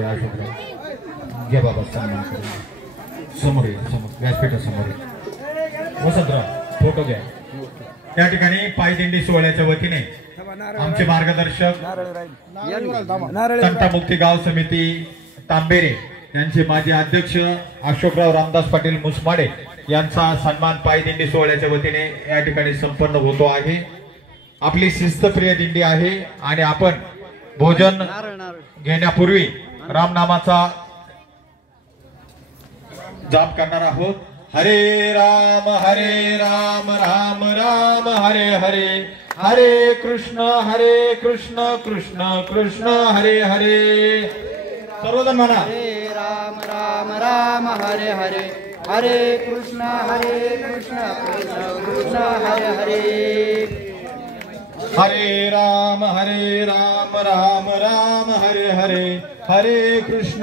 घ्यावे अशोकराव घ्या बाबा सन्मान करून समोर ये समोर व्यासपीठा समोर ये वसंतराव फोटो घ्या त्या ठिकाणी पायदिंडी सोहळ्याच्या वतीने आमचे मार्गदर्शक तंटामुक्ती गाव समिती तांबेरे यांचे माजी अध्यक्ष अशोकराव रामदास पाटील मुसमाडे यांचा सन्मान पायदिंडी सोहळ्याच्या वतीने या ठिकाणी संपन्न होतो आहे। आपली शिस्तप्रिय दिंडी आहे आणि आपण भोजन घेण्यापूर्वी रामनामाचा जाप करणार आहोत। हरे राम राम राम हरे हरे हरे कृष्ण कृष्ण कृष्ण हरे हरे। सर्वजण म्हणा हरे राम राम हरे हरे हरे कृष्ण कृष्ण कृष्ण हरे हरे। हरे राम राम राम हरे हरे हरे कृष्ण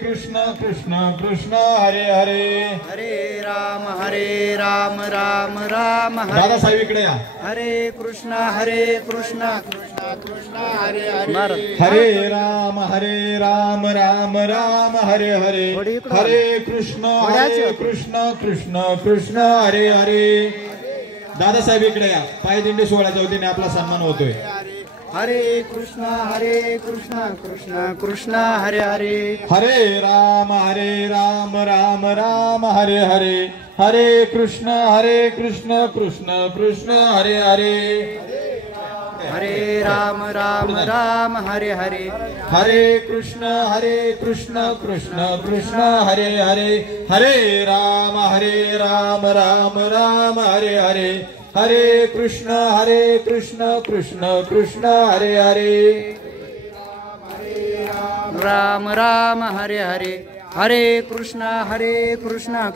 कृष्ण कृष्ण हरे हरे। हरे राम राम राम दादा साहेब इकडे या। हरे कृष्ण कृष्ण कृष्ण हरे हरे। हरे राम राम राम हरे हरे हरे कृष्ण कृष्ण कृष्ण हरे हरे। दादा साहेब इकडे या। पायदिंडी सोहळ्याच्या वतीने आपला सन्मान होतोय। हरे कृष्ण कृष्ण कृष्ण हरे हरे। हरे राम राम राम हरे हरे हरे कृष्ण कृष्ण कृष्ण हरे हरे। हरे राम राम हरे हरे हरे कृष्ण कृष्ण कृष्ण हरे हरे हरे राम राम राम हरे हरे हरे कृष्ण कृष्ण कृष्ण हरे हरे। राम राम हरे हरे हरे कृष्ण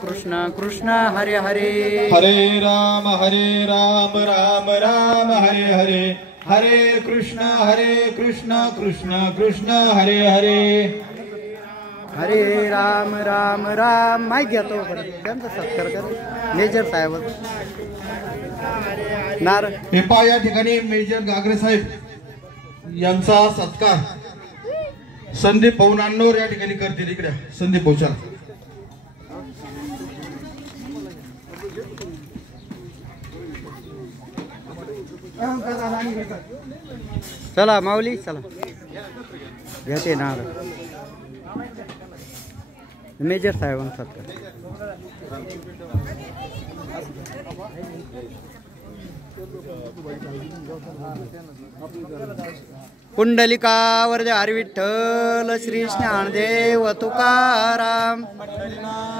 कृष्ण कृष्ण हरे हरे। हरे राम राम राम हरे हरे हरे कृष्ण कृष्ण कृष्ण हरे हरे। हरे राम राम माहिती घेतो त्यांचा सत्कार कर मेजर साहेब नार पेपा या ठिकाणी मेजर गागरे साहेब यांचा सत्कार संदीप पवनांवर या ठिकाणी करतील। इकडे संदीप पोचा चला माऊली चला घेते नार मेजर साहेबांचा सत्कार। पुंडलिकावर हरी विठ्ठल श्री ज्ञानदेव तुकाराम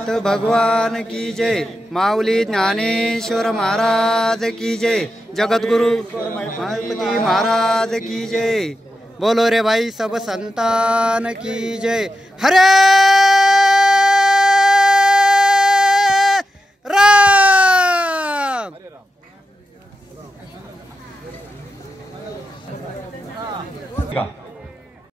तो भगवान की जय। माऊली ज्ञानेश्वर महाराज की जय। जगतगुरु गणपति महाराज की जय। बोलो रे भाई सब संतान की जय। हरे